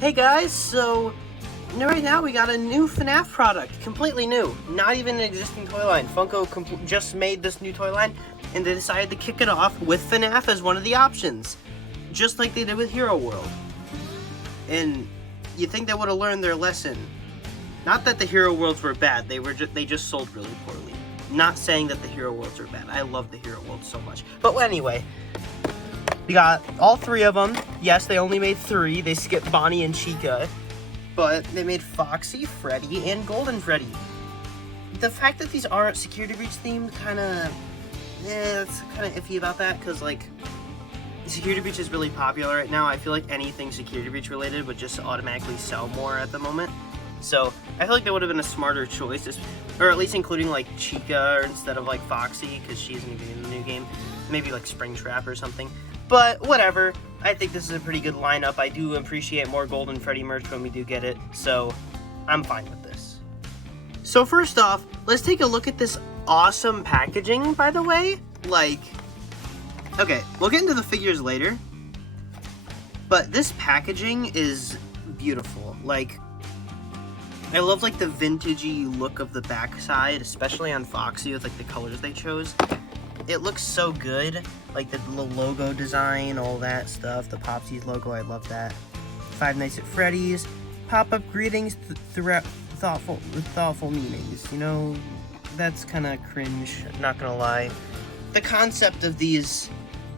Hey guys, so right now we got a new FNAF product, completely new, not even an existing toy line. Funko just made this new toy line and they decided to kick it off with FNAF as one of the options, just like they did with Hero World. And you think they would have learned their lesson. Not that the Hero Worlds were bad, they just sold really poorly. Not saying that the Hero Worlds are bad. I love the Hero Worlds so much. But anyway, we got all three of them. Yes, they only made 3. They skipped Bonnie and Chica. But they made Foxy, Freddy, and Golden Freddy. The fact that these aren't security breach themed it's kind of iffy about that, because like security breach is really popular right now. I feel like anything security breach related would just automatically sell more at the moment. So I feel like that would have been a smarter choice, or at least including like Chica instead of like Foxy, because she's going to be in the new game. Maybe like Springtrap or something. But whatever, I think this is a pretty good lineup. I do appreciate more Golden Freddy merch when we do get it, so I'm fine with this. So first off, let's take a look at this awesome packaging, by the way. Like, okay, we'll get into the figures later, but this packaging is beautiful. Like, I love like the vintagey look of the backside, especially on Foxy with like the colors they chose. It looks so good, like the little logo design, all that stuff, the Popsies logo, I love that. Five Nights at Freddy's, pop-up greetings throughout thoughtful meanings, you know, that's kind of cringe, not gonna lie. The concept of these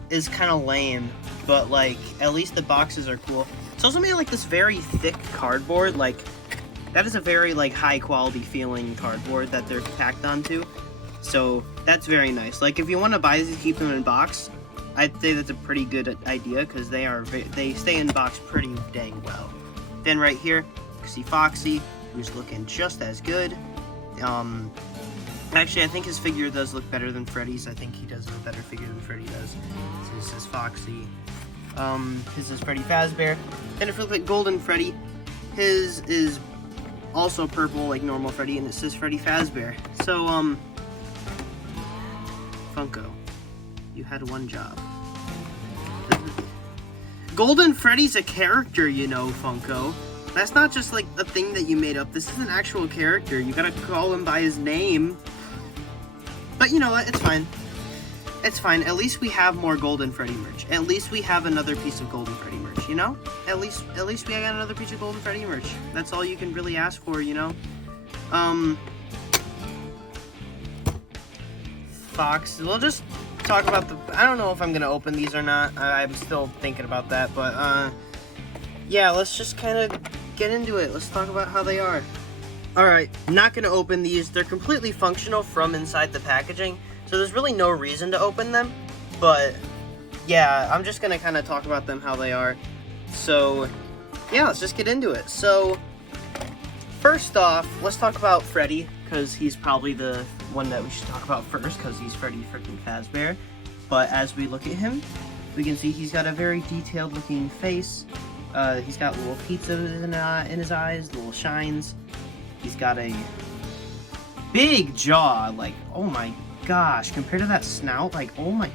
is kind of lame, but like, at least the boxes are cool. It's also made like this very thick cardboard, like, that is a very like high quality feeling cardboard that they're tacked onto. So that's very nice. Like if you want to buy these and keep them in box, I'd say that's a pretty good idea, because they stay in box pretty dang well. Then right here, you can see Foxy, who's looking just as good. Actually, I think his figure does look better than Freddy's. I think he does a better figure than Freddy does. So this is Foxy. His is Freddy Fazbear. Then if we look at Golden Freddy, his is also purple like normal Freddy, and it says Freddy Fazbear. So Funko, you had one job. Golden Freddy's a character, you know, Funko. That's not just like a thing that you made up. This is an actual character. You gotta call him by his name. But you know what? It's fine. It's fine. At least we have more Golden Freddy merch. At least we have another piece of Golden Freddy merch, you know? At least we got another piece of Golden Freddy merch. That's all you can really ask for, you know? Fox. We'll just talk about I don't know if I'm gonna open these or not. I'm still thinking about that, but yeah, let's just kind of get into it. Let's talk about how they are. Alright, not gonna open these. They're completely functional from inside the packaging, so there's really no reason to open them, but yeah, I'm just gonna kind of talk about them how they are. So yeah, let's just get into it. So first off, let's talk about Freddy, because he's probably the one that we should talk about first, because he's Freddy freaking Fazbear. But as we look at him, we can see he's got a very detailed looking face. He's got little pizzas in his eyes, little shines. He's got a big jaw, like, oh my gosh, compared to that snout, like, oh my,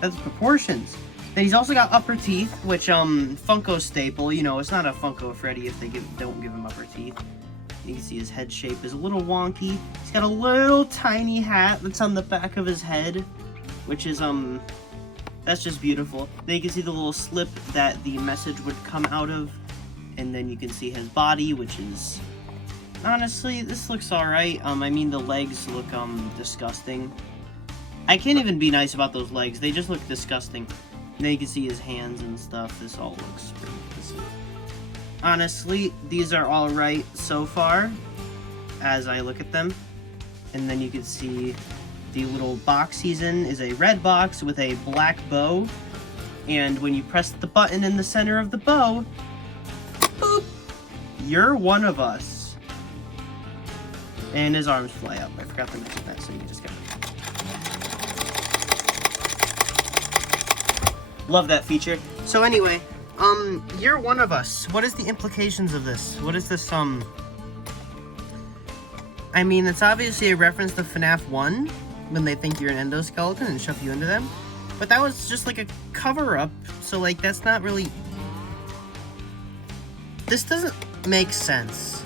that's proportions. Then he's also got upper teeth, which Funko staple, you know, it's not a Funko Freddy if they don't give him upper teeth. You can see his head shape is a little wonky. He's got a little tiny hat that's on the back of his head, which is, that's just beautiful. Then you can see the little slip that the message would come out of. And then you can see his body, which is, honestly, this looks alright. I mean, the legs look, disgusting. I can't even be nice about those legs. They just look disgusting. And then you can see his hands and stuff. This all looks pretty disgusting. Honestly, these are alright so far, as I look at them. And then you can see the little box he's in is a red box with a black bow. And when you press the button in the center of the bow, boop, you're one of us. And his arms fly up. I forgot to mention that, so you just got it. Love that feature. So anyway, you're one of us. What is the implications of this? What is this, I mean, it's obviously a reference to FNAF 1, when they think you're an endoskeleton and shove you into them. But that was just like a cover-up, so like, that's not really... This doesn't make sense.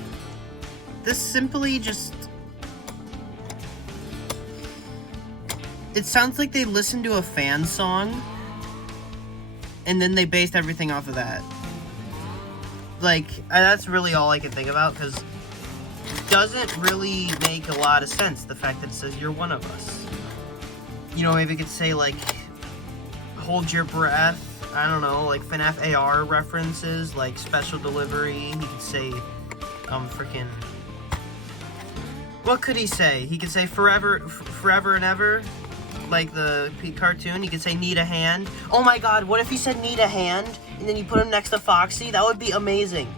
This simply just... It sounds like they listened to a fan song, and then they based everything off of that. Like, that's really all I can think about, because it doesn't really make a lot of sense, the fact that it says you're one of us. You know, maybe it could say, like, hold your breath. I don't know, like FNAF AR references, like special delivery. He could say, freaking... What could he say? He could say forever and ever, like the cartoon. He could say need a hand. Oh my god, what if he said need a hand, and then you put him next to Foxy? That would be amazing.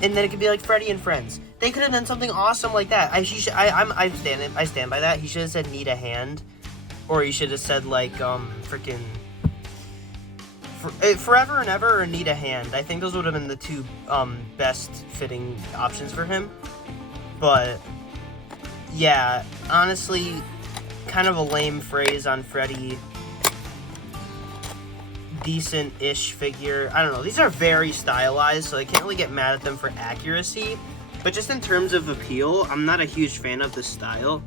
And then it could be like Freddy and Friends. They could have done something awesome like that. I stand by that. He should have said need a hand. Or he should have said, like, freaking... Forever and ever or need a hand. I think those would have been the two, best fitting options for him. But, yeah, honestly, kind of a lame phrase on Freddy. Decent-ish figure. I don't know. These are very stylized, so I can't really get mad at them for accuracy. But just in terms of appeal, I'm not a huge fan of the style.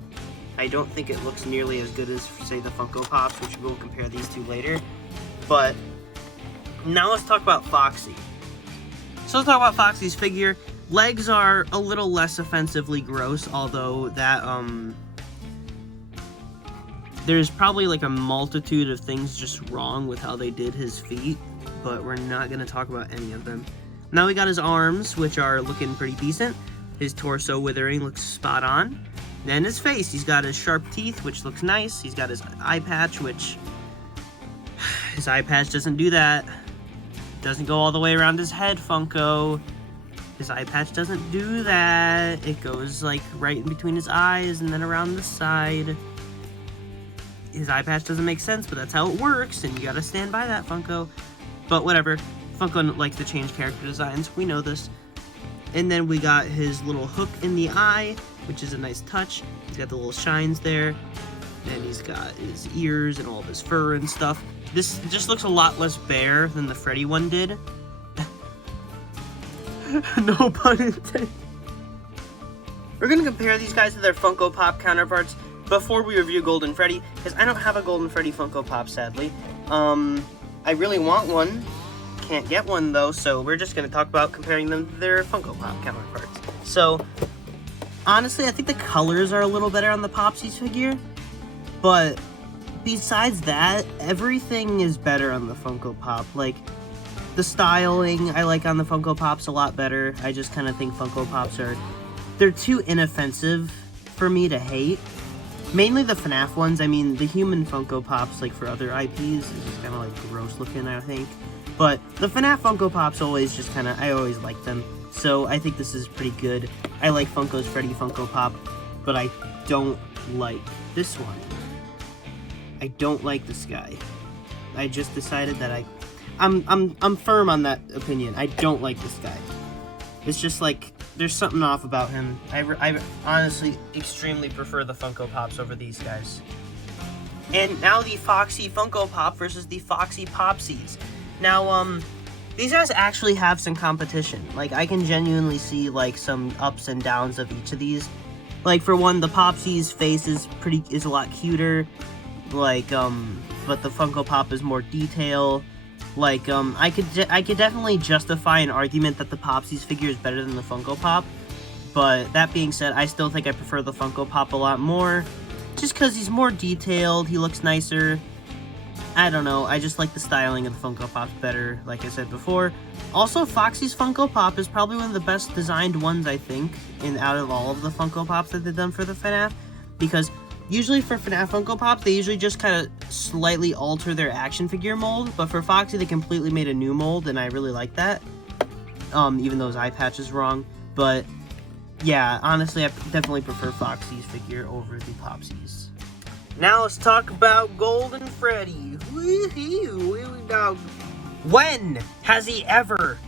I don't think it looks nearly as good as, say, the Funko Pops, which we'll compare these two later. But now let's talk about Foxy. So let's talk about Foxy's figure. Legs are a little less offensively gross, although that, there's probably like a multitude of things just wrong with how they did his feet, but we're not going to talk about any of them. Now we got his arms, which are looking pretty decent. His torso withering looks spot on. Then his face, he's got his sharp teeth, which looks nice. He's got his eye patch, which his eye patch doesn't do that. Doesn't go all the way around his head, Funko. His eye patch doesn't do that. It goes like right in between his eyes and then around the side. His eye patch doesn't make sense, but that's how it works, and you gotta stand by that, Funko. But whatever. Funko likes to change character designs. We know this. And then we got his little hook in the eye, which is a nice touch. He's got the little shines there. And he's got his ears and all of his fur and stuff. This just looks a lot less bare than the Freddy one did. No pun intended. We're gonna compare these guys to their Funko Pop counterparts before we review Golden Freddy, because I don't have a Golden Freddy Funko Pop, sadly. I really want one. Can't get one though, so we're just gonna talk about comparing them to their Funko Pop counterparts. So, honestly, I think the colors are a little better on the Popsies figure, but besides that, everything is better on the Funko Pop. Like, the styling I like on the Funko Pops a lot better. I just kind of think Funko Pops they're too inoffensive for me to hate. Mainly the FNAF ones. I mean, the human Funko Pops, like for other IPs, is just kind of like gross looking, I think. But the FNAF Funko Pops always just kind of, I always like them. So I think this is pretty good. I like Funko's Freddy Funko Pop, but I don't like this one. I don't like this guy. I just decided that I'm firm on that opinion. I don't like this guy. It's just like, there's something off about him. I honestly extremely prefer the Funko Pops over these guys. And now the Foxy Funko Pop versus the Foxy Popsies. Now, these guys actually have some competition. Like, I can genuinely see, like, some ups and downs of each of these. Like, for one, the Popsies' face is a lot cuter. Like, but the Funko Pop is more detail. Like, I could definitely justify an argument that the Popsies figure is better than the Funko Pop. But that being said, I still think I prefer the Funko Pop a lot more. Just because he's more detailed, he looks nicer. I don't know, I just like the styling of the Funko Pops better, like I said before. Also, Foxy's Funko Pop is probably one of the best designed ones, I think, out of all of the Funko Pops that they've done for the FNAF. Because usually for FNAF Funko Pops, they usually just kind of slightly alter their action figure mold. But for Foxy, they completely made a new mold, and I really like that. Even though his eye patch is wrong. But, yeah, honestly, I definitely prefer Foxy's figure over the Popsies. Now let's talk about Golden Freddy. When has he ever?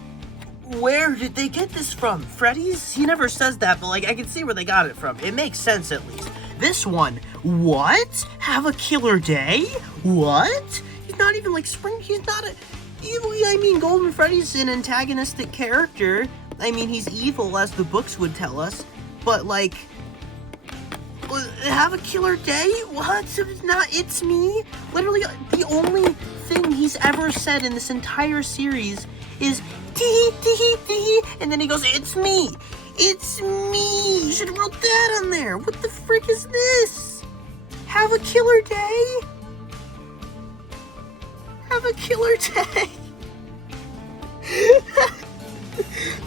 Where did they get this from? Freddy's? He never says that, but like I can see where they got it from. It makes sense at least. This one, what? Have a killer day? What? He's not even like Spring. He's not a. I mean, Golden Freddy's an antagonistic character, I mean, he's evil, as the books would tell us, but, like, have a killer day? What? It's not, it's me? Literally, the only thing he's ever said in this entire series is, tee tee tee, and then he goes, it's me! It's me! You should have wrote that on there! What the frick is this? Have a killer day? Have a killer day.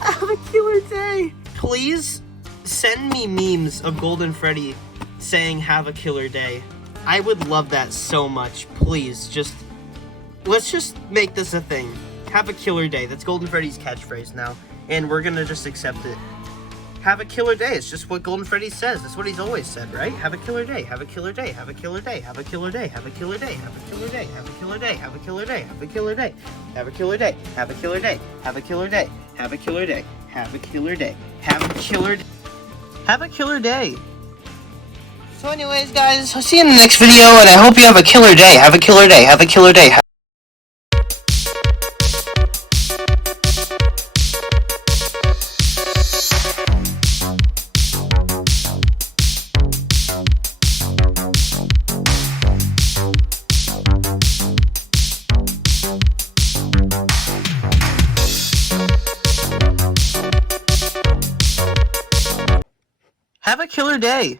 Have a killer day. Please send me memes of Golden Freddy saying have a killer day. I would love that so much. Please, let's just make this a thing. Have a killer day. That's Golden Freddy's catchphrase now. And we're gonna just accept it. Have a killer day. It's just what Golden Freddy says. That's what he's always said, right? Have a killer day. Have a killer day. Have a killer day. Have a killer day. Have a killer day. Have a killer day. Have a killer day. Have a killer day. Have a killer day. Have a killer day. Have a killer day. Have a killer day. Have a killer day. Have a killer day. Have a killer day. Have a killer day. So anyways, guys, I'll see you in the next video, and I hope you have a killer day. Have a killer day. Have a killer day. Have a killer day.